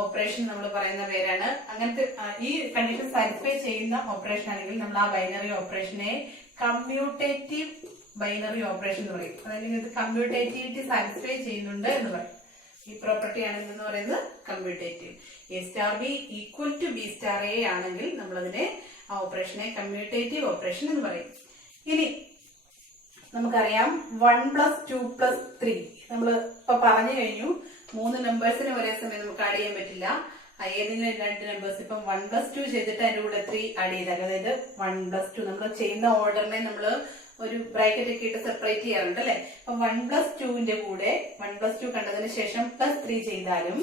ഓപ്പറേഷൻ നമ്മൾ പറയുന്ന പേരാണ്. അങ്ങനത്തെ ഈ കണ്ടീഷൻ സാറ്റിസ്ഫൈ ചെയ്യുന്ന ഓപ്പറേഷൻ ആണെങ്കിൽ നമ്മൾ ആ ബൈനറി ഓപ്പറേഷനെ കമ്മ്യൂട്ടേറ്റീവ് ബൈനറി ഓപ്പറേഷൻ എന്ന് പറയും. അല്ലെങ്കിൽ ഇത് കമ്മ്യൂട്ടേറ്റിവിറ്റി സാറ്റിസ്ഫൈ ചെയ്യുന്നുണ്ട് എന്ന് പറയും. ഈ പ്രോപ്പർട്ടിയാണ് എന്ന് പറയുന്നത് കമ്മ്യൂട്ടേറ്റീവ്. A*B = B*A ആണെങ്കിൽ നമ്മളതിനെ ആ ഓപ്പറേഷനെ കമ്മ്യൂട്ടേറ്റീവ് ഓപ്പറേഷൻ എന്ന് പറയും. ഇനി നമുക്കറിയാം 1 + 2 + 3 നമ്മൾ ഇപ്പൊ പറഞ്ഞു കഴിഞ്ഞു. 3 നമ്പേഴ്സിന് ഒരേ സമയം നമുക്ക് ആഡ് ചെയ്യാൻ പറ്റില്ല. ഏതെങ്കിലും രണ്ട് നമ്പേഴ്സ് ഇപ്പം 1+2 ചെയ്തിട്ട് അതിന്റെ കൂടെ 3 ആഡ് ചെയ്താൽ, അതായത് 1+2 നമ്മൾ ചെയ്യുന്ന ഓർഡറിനെ നമ്മൾ ഒരു ബ്രാക്കറ്റ് ഒക്കെ ഇട്ട് സെപ്പറേറ്റ് ചെയ്യാറുണ്ട് അല്ലെ. അപ്പൊ 1+2ന്റെ കൂടെ 1+2 കണ്ടതിന് ശേഷം +3 ചെയ്താലും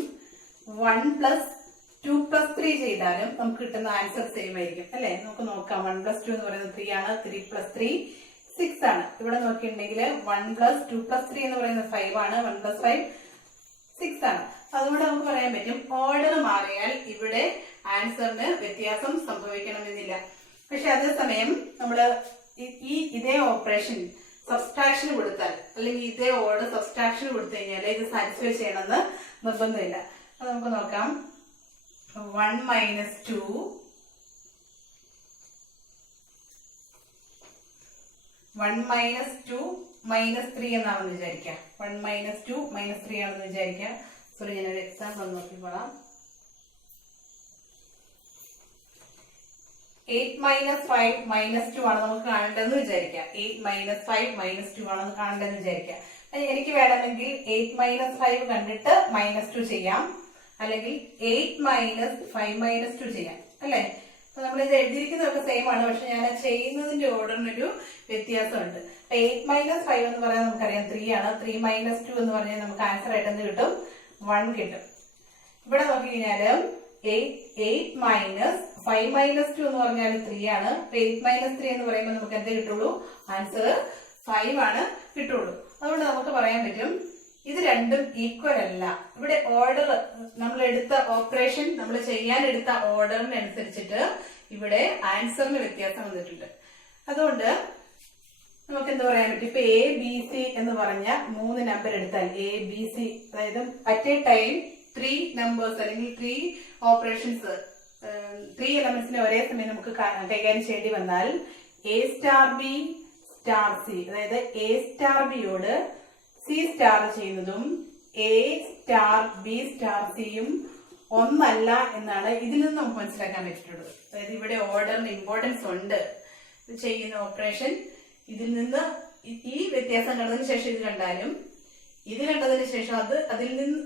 1+2+3 ചെയ്താലും നമുക്ക് കിട്ടുന്ന ആൻസർ സെയിം ആയിരിക്കും അല്ലെ. നമുക്ക് നോക്കാം. 1+2 എന്ന് പറയുന്നത് 3 ആണ്. 3+3 6 ആണ്. ഇവിടെ നോക്കിയിട്ടുണ്ടെങ്കിൽ 1+2+3 എന്ന് പറയുന്നത് 5 ആണ്. 1+5 6 ആണ്. അതുകൊണ്ട് നമുക്ക് പറയാൻ പറ്റും ഓർഡർ മാറിയാൽ ഇവിടെ ആൻസറിന് വ്യത്യാസം സംഭവിക്കണമെന്നില്ല. പക്ഷെ അതേസമയം നമ്മള് ഇതേ ഓപ്പറേഷൻ സബ്സ്ട്രാക്ഷൻ കൊടുത്താൽ, അല്ലെങ്കിൽ ഇതേ ഓർഡർ സബ്സ്ട്രാക്ഷൻ കൊടുത്തു കഴിഞ്ഞാൽ ഇത് സാറ്റിസ്ഫൈ ചെയ്യണമെന്ന് നിർബന്ധമില്ല. അത് നമുക്ക് നോക്കാം. 1 - 2 -3 എന്നാണെന്ന് വിചാരിക്കാം. 1 - 2 -3 ആണെന്ന് വിചാരിക്കാം. സോറി, ഞാനൊരു എക്സാമ്പിൾ ഒന്ന് നോക്കിക്കോളാം. 8 - 5 -2 ആണ് നമുക്ക് കാണേണ്ടതെന്ന് വിചാരിക്കാം. 8 - 5 -2 ആണെന്ന് കാണേണ്ടതെന്ന് വിചാരിക്കാം. എനിക്ക് വേണമെങ്കിൽ 8 - 5 കണ്ടിട്ട് -2 ചെയ്യാം, അല്ലെങ്കിൽ 8 - 5 -2 ചെയ്യാം അല്ലെ. അപ്പൊ നമ്മളിത് എഴുതിയിരിക്കുന്നതൊക്കെ സെയിം ആണ്, പക്ഷെ ഞാൻ ചെയ്യുന്നതിന്റെ ഓർഡറിനൊരു വ്യത്യാസമുണ്ട്. 8 - 5 എന്ന് പറയാൻ നമുക്കറിയാം 3 ആണ്. 3 - 2 എന്ന് പറഞ്ഞാൽ നമുക്ക് ആൻസർ ആയിട്ട് എന്ത് കിട്ടും? 1 കിട്ടും. ഇവിടെ നോക്കിക്കഴിഞ്ഞാല് 8 - 5 - 2 എന്ന് പറഞ്ഞാൽ 3 ആണ്. 8 - 3 എന്ന് പറയുമ്പോൾ നമുക്ക് എന്തേ കിട്ടുള്ളൂ? ആൻസർ 5 ആണ് കിട്ടുള്ളൂ. അതുകൊണ്ട് നമുക്ക് പറയാൻ പറ്റും ഇത് രണ്ടും ഈക്വൽ അല്ല. ഇവിടെ ഓർഡർ നമ്മൾ എടുത്ത ഓപ്പറേഷൻ, നമ്മൾ ചെയ്യാൻ എടുത്ത ഓർഡറിനനുസരിച്ചിട്ട് ഇവിടെ ആൻസറിന് വ്യത്യാസം വന്നിട്ടുണ്ട്. അതുകൊണ്ട് നമുക്ക് എന്താ പറയാൻ പറ്റും? ഇപ്പൊ ABC എന്ന് പറഞ്ഞ 3 നമ്പർ എടുത്താൽ ABC, അതായത് അറ്റ് എ ടൈം 3 നമ്പേഴ്സ് അല്ലെങ്കിൽ 3 ഓപ്പറേഷൻസ് 3 എലമെന്റ്സിനെ ഒരേ സമയം നമുക്ക് കൈകാര്യം ചെയ്യേണ്ടി വന്നാൽ A star B star C, അതായത് A സ്റ്റാർ ബിയോട് C സ്റ്റാർ ചെയ്യുന്നതും A സ്റ്റാർ B സ്റ്റാർ സിയും ഒന്നല്ല എന്നാണ് ഇതിൽ നിന്ന് നമുക്ക് മനസ്സിലാക്കാൻ പറ്റിയിട്ടുള്ളത്. അതായത് ഇവിടെ ഓർഡറിന് ഇമ്പോർട്ടൻസ് ഉണ്ട്. ചെയ്യുന്ന ഓപ്പറേഷൻ ഇതിൽ നിന്ന് ഈ വ്യത്യാസം കണ്ടതിന് ശേഷം ഇത് കണ്ടാലും, ഇത് കണ്ടതിന് ശേഷം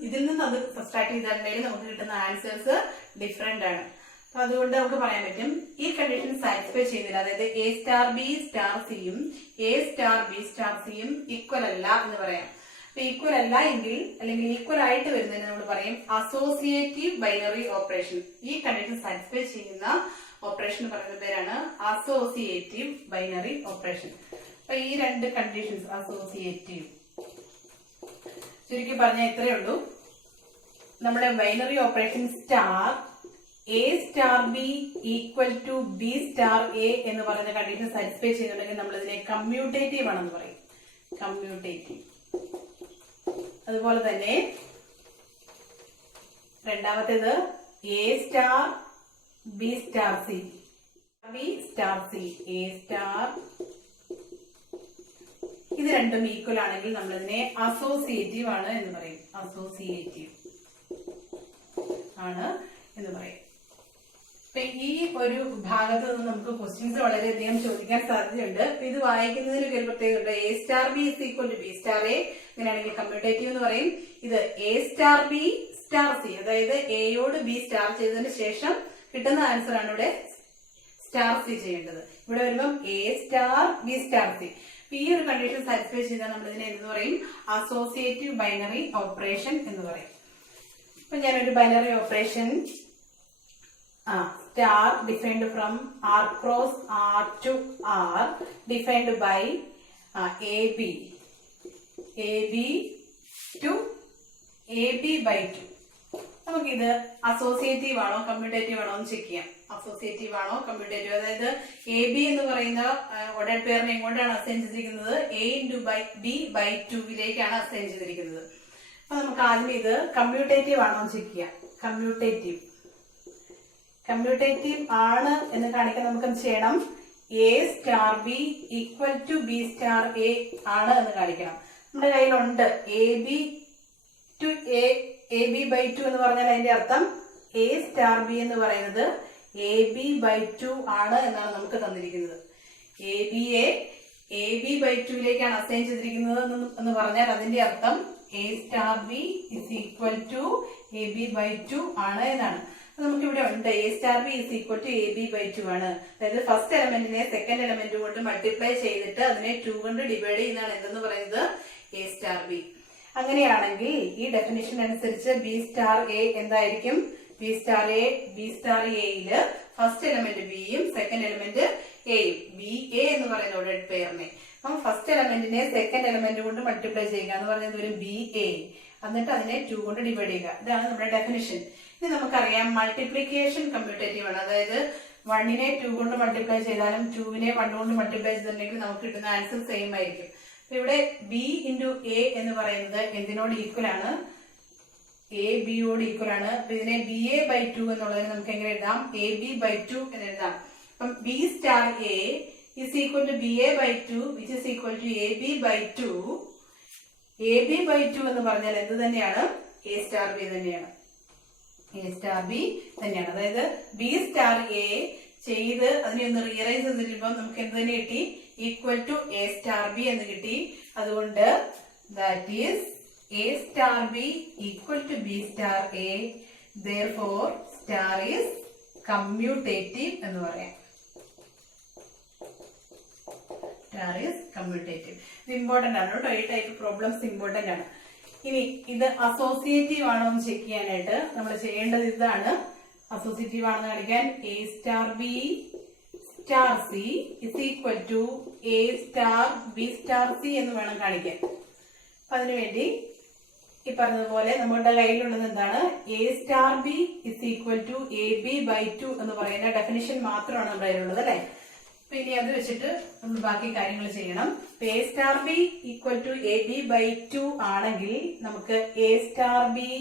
ഇതിൽ നിന്ന് അത് സബ്സ്ട്രാക്ട് ചെയ്തിട്ടുണ്ടെങ്കിൽ നമുക്ക് കിട്ടുന്ന ആൻസേഴ്സ് ഡിഫറെന്റ് ആണ്. അപ്പൊ അതുകൊണ്ട് നമുക്ക് പറയാൻ പറ്റും ഈ കണ്ടീഷൻ സാറ്റിസ്ഫൈ ചെയ്തില്ല. അതായത് A സ്റ്റാർ B സ്റ്റാർ സിയും A സ്റ്റാർ B സ്റ്റാർ സിയും ഈക്വൽ അല്ല എന്ന് പറയാം. അപ്പൊ ഈക്വൽ അല്ല എങ്കിൽ, അല്ലെങ്കിൽ ഈക്വൽ ആയിട്ട് വരുന്നതിന് നമ്മൾ പറയും അസോസിയേറ്റീവ് ബൈനറി ഓപ്പറേഷൻ. ഈ കണ്ടീഷൻ സാറ്റിസ്ഫൈ ചെയ്യുന്ന ഓപ്പറേഷൻ പറയുന്ന പേരാണ് അസോസിയേറ്റീവ് ബൈനറി ഓപ്പറേഷൻ. അപ്പൊ ഈ രണ്ട് കണ്ടീഷൻസ് അസോസിയേറ്റീവ്, ചുരുക്കി പറഞ്ഞാൽ ഇത്രയേ ഉള്ളൂ. നമ്മുടെ binary operation star A star B equal to B star A എന്ന് പറയുന്ന കണ്ടീഷൻ സാറ്റിസ്ഫൈ ചെയ്യുന്നുണ്ടെങ്കിൽ നമ്മൾ ഇതിനെ കമ്മ്യൂട്ടേറ്റീവ് ആണെന്ന് പറയും. കമ്മ്യൂട്ടേറ്റീവ്. അതുപോലെ തന്നെ രണ്ടാമത്തേത് A star B star C, B star C, A star, ഇത് രണ്ടും ഈക്വൽ ആണെങ്കിൽ നമ്മൾ ഇതിനെ അസോസിയേറ്റീവ് ആണ് എന്ന് പറയും. അസോസിയേറ്റീവ് ആണ് എന്ന് പറയും. അപ്പൊ ഈ ഒരു ഭാഗത്ത് നിന്ന് നമുക്ക് ക്വസ്റ്റ്യൻസ് വളരെയധികം ചോദിക്കാൻ സാധ്യതയുണ്ട്. അപ്പൊ ഇത് വായിക്കുന്നതിന് ഒരു പ്രത്യേകത, A star B is equal to B star A, അങ്ങനെയാണെങ്കിൽ കമ്മ്യൂട്ടേറ്റീവ് എന്ന് പറയും. ഇത് A star B star C, അതായത് എയോട് B സ്റ്റാർ ചെയ്തതിന് ശേഷം കിട്ടുന്ന ആൻസർ ആണ് ഇവിടെ സ്റ്റാർ C ചെയ്യേണ്ടത്. ഇവിടെ വരുമ്പം A star B star C. ഈ ഒരു കണ്ടീഷൻ സാറ്റിസ്ഫൈ ചെയ്താൽ നമ്മൾ ഇതിനെ എന്ന് പറയും? അസോസിയേറ്റീവ് ബൈനറി ഓപ്പറേഷൻ എന്ന് പറയും. അപ്പൊ ഞാനൊരു binary operation star defined from R cross R to R defined by AB to AB by 2. നമുക്കിത് അസോസിയേറ്റീവ് ആണോ കമ്മ്യൂട്ടേറ്റീവ് ആണോ എന്ന് ചെക്ക് ചെയ്യാം. അസോസിയേറ്റീവ് ആണോ കമ്മ്യൂട്ടേറ്റീവ്, അതായത് AB എന്ന് പറയുന്ന ഓർഡേഡ് പെയറിനെ എങ്ങോട്ടാണ് അസൈൻ ചെയ്തിരിക്കുന്നത്? A into B by 2 assign ചെയ്തിരിക്കുന്നത്. അപ്പൊ നമുക്ക് ആദ്യം ഇത് കമ്മ്യൂട്ടേറ്റീവ് ആണോ എന്ന് ചെക്ക് ചെയ്യാം. കമ്മ്യൂട്ടേറ്റീവ് ആണ് എന്ന് കാണിക്കാൻ നമുക്ക് എന്ത് ചെയ്യണം? A star B equal to B star A ആണ് എന്ന് കാണിക്കണം. നമ്മുടെ കയ്യിലുണ്ട് AB to AB by 2 എന്ന് പറഞ്ഞാൽ അതിന്റെ അർത്ഥം A സ്റ്റാർ B എന്ന് പറയുന്നത് AB by 2 ആണ് എന്നാണ് നമുക്ക് തന്നിരിക്കുന്നത്. ABയെ AB by 2 അസൈൻ ചെയ്തിരിക്കുന്നത് എന്ന് പറഞ്ഞാൽ അതിന്റെ അർത്ഥം A star B is equal to AB by 2 ആണ് എന്നാണ്. നമുക്ക് ഇവിടെ ഉണ്ട് A star B is equal to A B by 2 ആണ്. അതായത് ഫസ്റ്റ് എലമെന്റിനെ സെക്കൻഡ് എലമെന്റ് കൊണ്ട് മൾട്ടിപ്ലൈ ചെയ്തിട്ട് അതിനെ 2 കൊണ്ട് ഡിവൈഡ് ചെയ്യുന്നതാണ് എന്തെന്ന് പറയുന്നത് എ സ്റ്റാർ ബി. അങ്ങനെയാണെങ്കിൽ ഈ ഡെഫിനിഷൻ അനുസരിച്ച് ബി സ്റ്റാർ എ എന്തായിരിക്കും? ബി സ്റ്റാർ എയില് ഫസ്റ്റ് എലമെന്റ് ബിയും സെക്കൻഡ് എലമെന്റ് എയും, ബി എ എന്ന് പറയുന്ന ഒരു പേരിനെ അപ്പം ഫസ്റ്റ് എലമെന്റിനെ സെക്കൻഡ് എലമെന്റ് കൊണ്ട് മൾട്ടിപ്ലൈ ചെയ്യുക എന്ന് പറയുന്നത് വരും ബി എ, എന്നിട്ട് അതിനെ 2 കൊണ്ട് ഡിവൈഡ് ചെയ്യുക. ഇതാണ് നമ്മുടെ ഡെഫിനിഷൻ. ഇനി നമുക്കറിയാം മൾട്ടിപ്ലിക്കേഷൻ കമ്മ്യൂട്ടേറ്റീവ് ആണ്. അതായത് 1നെ 2 കൊണ്ട് മൾട്ടിപ്ലൈ ചെയ്താലും 2നെ 1 കൊണ്ട് മൾട്ടിപ്ലൈ ചെയ്തിട്ടുണ്ടെങ്കിൽ നമുക്ക് കിട്ടുന്ന ആൻസർ സെയിം ആയിരിക്കും. അപ്പൊ ഇവിടെ ബി ഇൻറ്റു എ എന്ന് പറയുന്നത് എന്തിനോട് ഈക്വൽ ആണ്? എ ബിയോട് ഈക്വൽ ആണ്. അപ്പൊ ഇതിനെ ബി എ ബൈ 2 എന്നുള്ളതിന് നമുക്ക് എങ്ങനെ എഴുതാം? എ ബി ബൈ 2 എന്ന് എഴുതാം. അപ്പം B star A is equal to BA by 2 which is equal to AB by 2. AB by 2 എന്ന് പറഞ്ഞാൽ എന്ത് തന്നെയാണ്? A star B തന്നെയാണ്. A star B തന്നെയാണ്. അതായത് B star A ചെയ്ത് അതിനെ ഒന്ന് റീറൈസ് ചെയ്തിരിക്കുമ്പോൾ നമുക്ക് എന്ത് തന്നെ കിട്ടി? Equal to A star B എന്ന് കിട്ടി. അതുകൊണ്ട് that is A star B equal to B star A. Therefore star is commutative എന്ന് പറയാം. Star is commutative. ഇത് ഇമ്പോർട്ടന്റ് ആണ് കേട്ടോ. ഈ ടൈപ്പ് പ്രോബ്ലംസ് ഇമ്പോർട്ടന്റ് ആണ്. ഇനി ഇത് അസോസിയേറ്റീവ് ആണോ എന്ന് ചെക്ക് ചെയ്യാനായിട്ട് നമ്മൾ ചെയ്യേണ്ടത് ഇതാണ്. അസോസിയേറ്റീവ് ആണെന്ന് കാണിക്കാൻ A star B star C is equal to A star B star C എന്ന് വേണം കാണിക്കാൻ. അപ്പൊ അതിനുവേണ്ടി ഈ പറഞ്ഞതുപോലെ നമ്മുടെ കയ്യിലുള്ളത് എന്താണ്? A star B is equal to A B by 2 എന്ന് പറയുന്ന ഡെഫിനിഷൻ മാത്രമാണ് നമ്മുടെ കയ്യിലുള്ളത് അല്ലെ. ഇനി അത് വെച്ചിട്ട് നമ്മൾ ബാക്കി കാര്യങ്ങൾ ചെയ്യണം. A star B equal to A B by 2 ആണെങ്കിൽ നമുക്ക് A star B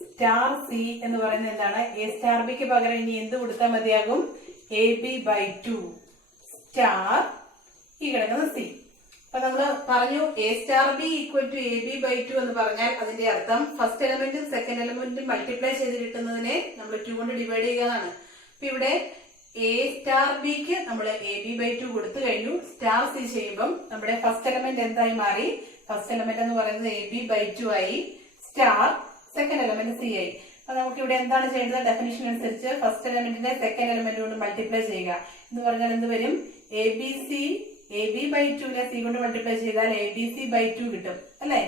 star C എന്ന് പറയുന്നത് എന്താണ്? എ സ്റ്റാർ ബിക്ക് പകരം ഇനി എന്ത് കൊടുത്താൽ മതിയാകും? എ ബി ബൈ 2 സ്റ്റാർ ഈ കിടക്കുന്ന സി. അപ്പൊ നമ്മൾ പറഞ്ഞു A star B equal to A B by 2 എന്ന് പറഞ്ഞാൽ അതിന്റെ അർത്ഥം ഫസ്റ്റ് എലമെന്റും സെക്കൻഡ് എലമെന്റും മൾട്ടിപ്ലൈ ചെയ്ത് കിട്ടുന്നതിനെ നമ്മൾ 2 കൊണ്ട് ഡിവൈഡ് ചെയ്യുകയാണ്. അപ്പൊ ഇവിടെ എ സ്റ്റാർ ബിക്ക് നമ്മൾ എ ബി ബൈ 2 കൊടുത്തു കഴിഞ്ഞു. സ്റ്റാർ സി ചെയ്യുമ്പം നമ്മുടെ ഫസ്റ്റ് എലമെന്റ് എന്തായി മാറി? ഫസ്റ്റ് എലമെന്റ് എന്ന് പറയുന്നത് എ ബി ബൈ 2 ആയി, സ്റ്റാർ സെക്കൻഡ് എലമെന്റ് സി ആയി. അപ്പൊ നമുക്ക് ഇവിടെ എന്താണ് ചെയ്യേണ്ടത്? ഡെഫിനിഷൻ അനുസരിച്ച് ഫസ്റ്റ് എലമെന്റിനെ സെക്കൻഡ് എലമെന്റ് കൊണ്ട് മൾട്ടിപ്ലൈ ചെയ്യുക എന്ന് പറഞ്ഞാൽ എന്ത് വരും? A B C A B by 2നെ സി കൊണ്ട് മൾട്ടിപ്ലൈ ചെയ്താൽ എ ബി സി ബൈ 2 കിട്ടും അല്ലെ.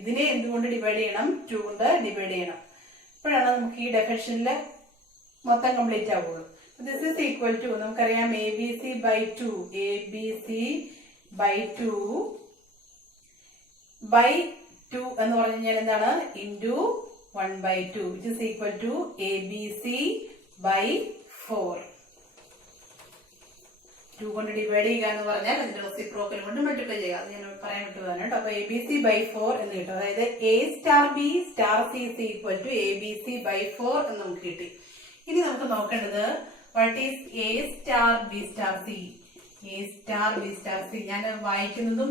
ഇതിനെ എന്തുകൊണ്ട് ഡിവൈഡ് ചെയ്യണം? 2 കൊണ്ട് ഡിവൈഡ് ചെയ്യണം. അപ്പോഴാണ് നമുക്ക് ഈ ഡെഫിനിഷനിൽ മൊത്തം കംപ്ലീറ്റ് ആവുള്ളൂ. This is equal to നമുക്കറിയാം A B C by 2 A B C by 2 by 2 എന്ന് പറഞ്ഞു കഴിഞ്ഞാൽ എന്താണ്? Into 1 by 2 which is equal to A B C by 4. 2 കൊണ്ട് ഡിവൈഡ് ചെയ്യുക എന്ന് പറഞ്ഞാൽ അതിന്റെ റെസിപ്രോക്കൽ കൊണ്ട് മൾട്ടിപ്ലൈ ചെയ്യുക. അത് ഞാൻ പറയാൻ വിട്ടുപോകാൻ കേട്ടോ. അപ്പൊ എ ബി സി ബൈ 4 എന്ന് കിട്ടും. അതായത് A star B star C is equal to A B C by 4 എന്ന് നമുക്ക് കിട്ടി. ഇനി നമുക്ക് നോക്കേണ്ടത് what is A star B star C? A star B star C. ഞാൻ വായിക്കുന്നതും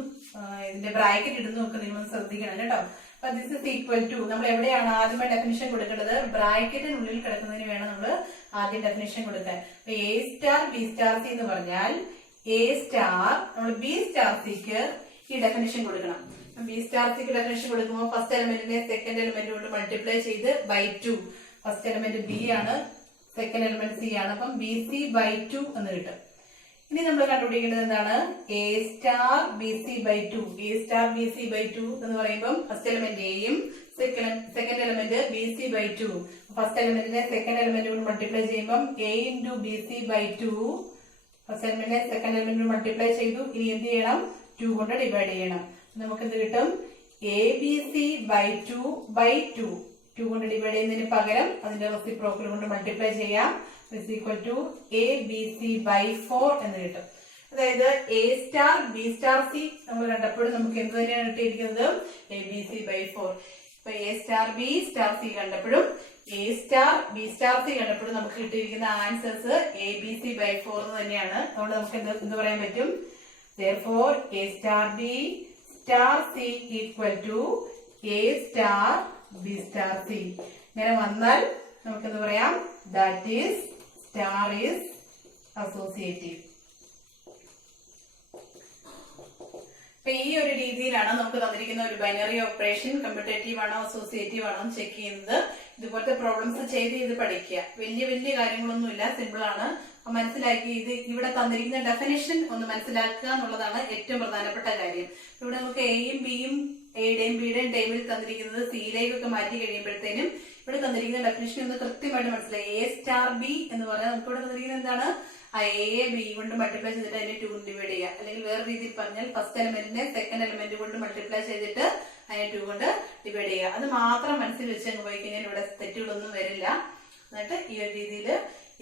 ഇതിന്റെ ബ്രാക്കറ്റ് ഇടുന്നതും ഒക്കെ നിങ്ങൾ ശ്രദ്ധിക്കണം കേട്ടോ. അപ്പൊ ദിസ് ഇസ് ഈക്വൽ ടു നമ്മൾ എവിടെയാണ് ആദ്യമേ ഡെഫിനിഷൻ കൊടുക്കേണ്ടത്? ബ്രാക്കറ്റിനുള്ളിൽ കിടക്കുന്നതിന് വേണം നമ്മൾ ആദ്യം ഡെഫിനിഷൻ കൊടുക്കാൻ. അപ്പൊ A star B star C എന്ന് പറഞ്ഞാൽ എ സ്റ്റാർ നമ്മൾ ബി സ്റ്റാർ സിക്ക് ഈ ഡെഫിനിഷൻ കൊടുക്കണം. ബി സ്റ്റാർ സിക്ക് ഡെഫിനിഷൻ കൊടുക്കുമ്പോൾ ഫസ്റ്റ് എലമെന്റിനെ സെക്കൻഡ് എലമെന്റ് കൊണ്ട് മൾട്ടിപ്ലൈ ചെയ്ത് ബൈ 2. ഫസ്റ്റ് എലമെന്റ് ബി ആണ്, സെക്കൻഡ് എലമെന്റ് സി ആണ്. അപ്പം ബി സി ബൈ 2 എന്ന് കിട്ടും. ഇനി നമ്മൾ കണ്ടുപിടിക്കേണ്ടത് എന്താണ്? A star B C by 2. A star B C by 2 എന്ന് പറയുമ്പോൾ ഫസ്റ്റ് എലമെന്റ് എയും second element B C by 2. First എലമെന്റിനെ സെക്കൻഡ് എലമെന്റ് കൊണ്ട് മൾട്ടിപ്ലൈ ചെയ്യുമ്പോൾ A into B C by 2. First എലമെന്റിനെ സെക്കൻഡ് എലമെന്റ് മൾട്ടിപ്ലൈ ചെയ്തു. ഇനി എന്ത് ചെയ്യണം? 2 കൊണ്ട് ഡിവൈഡ് ചെയ്യണം. നമുക്ക് എന്ത് കിട്ടും? A B C by 2 by 2. 2 കൊണ്ട് ഡിവൈഡ് ചെയ്യുന്നതിന് പകരം അതിന്റെ റെസിപ്രോക്കൽ കൊണ്ട് മൾട്ടിപ്ലൈ ചെയ്യാം. is equal to A B C by 4 എന്ന് കിട്ടും. അതായത് A star B star C നമ്മൾ കണ്ടപ്പോഴും നമുക്ക് എന്ത് തന്നെയാണ് കിട്ടിയിരിക്കുന്നത്? A B C by 4. ഇപ്പൊ A star B star C കണ്ടപ്പോഴും A star B star C കണ്ടപ്പോഴും നമുക്ക് കിട്ടിയിരിക്കുന്ന answers A B C by 4 എന്ന് തന്നെയാണ്. അതുകൊണ്ട് നമുക്ക് എന്ത് പറയാൻ പറ്റും? therefore A star B star C equal to A star B star C. ഇങ്ങനെ വന്നാൽ നമുക്ക് എന്ത് പറയാം? That is star is associative. അപ്പൊ ഈ ഒരു രീതിയിലാണ് നമുക്ക് തന്നിരിക്കുന്ന ഒരു ബൈനറി ഓപ്പറേഷൻ കമ്മ്യൂട്ടേറ്റീവ് ആണോ അസോസിയേറ്റീവ് ആണോ എന്ന് ചെക്ക് ചെയ്യുന്നത്. ഇതുപോലത്തെ പ്രോബ്ലംസ് ചെയ്ത് പഠിക്കുക. വലിയ കാര്യങ്ങളൊന്നുമില്ല, സിമ്പിൾ ആണ്. മനസ്സിലാക്കി ഇത് ഇവിടെ തന്നിരിക്കുന്ന ഡെഫിനേഷൻ ഒന്ന് മനസ്സിലാക്കുക എന്നുള്ളതാണ് ഏറ്റവും പ്രധാനപ്പെട്ട കാര്യം. ഇവിടെ നമുക്ക് എയും ബിയും എയുടെയും ബിയുടെയും ടേബിളിൽ തന്നിരിക്കുന്നത് സിയിലേക്കൊക്കെ മാറ്റി കഴിയുമ്പോഴത്തേനും ഇവിടെ തന്നിരിക്കുന്ന ഡെഫിനേഷൻ ഒന്ന് കൃത്യമായിട്ട് മനസ്സിലായി. എ സ്റ്റാർ ബി എന്ന് പറഞ്ഞാൽ നമുക്ക് ഇവിടെ തന്നിരിക്കുന്നത് എന്താണ്? ആ എ ബി കൊണ്ട് മൾട്ടിപ്ലൈ ചെയ്തിട്ട് അതിനെ 2 കൊണ്ട് ഡിവൈഡ് ചെയ്യുക. അല്ലെങ്കിൽ വേറെ രീതിയിൽ പറഞ്ഞാൽ ഫസ്റ്റ് എലിമെന്റിനെ സെക്കൻഡ് എലിമെന്റ് കൊണ്ട് മൾട്ടിപ്ലൈ ചെയ്തിട്ട് അതിനെ 2 കൊണ്ട് ഡിവൈഡ് ചെയ്യുക. അത് മാത്രം മനസ്സിൽ വെച്ച് അങ്ങ് പോയി കഴിഞ്ഞാൽ ഇവിടെ തെറ്റുകളൊന്നും വരില്ല. എന്നിട്ട് ഈ ഒരു രീതിയിൽ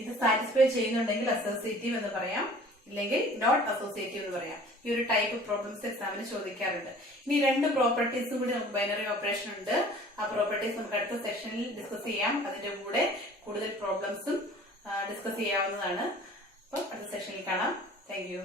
ഇത് സാറ്റിസ്ഫൈ ചെയ്യുന്നുണ്ടെങ്കിൽ അസോസിയേറ്റീവ് എന്ന് പറയാം, ഇല്ലെങ്കിൽ നോട്ട് അസോസിയേറ്റീവ് എന്ന് പറയാം. ഈ ഒരു ടൈപ്പ് പ്രോബ്ലംസ് എക്സാമിന് ചോദിക്കാറുണ്ട്. ഇനി 2 പ്രോപ്പർട്ടീസും കൂടി നമുക്ക് ബൈനറി ഓപ്പറേഷൻ ഉണ്ട്. ആ പ്രോപ്പർട്ടീസ് നമുക്ക് അടുത്ത സെക്ഷനിൽ ഡിസ്കസ് ചെയ്യാം. അതിന്റെ കൂടെ കൂടുതൽ പ്രോബ്ലംസും ഡിസ്കസ് ചെയ്യാവുന്നതാണ്. അപ്പോൾ അടുത്ത സെക്ഷനിൽ കാണാം. Thank you.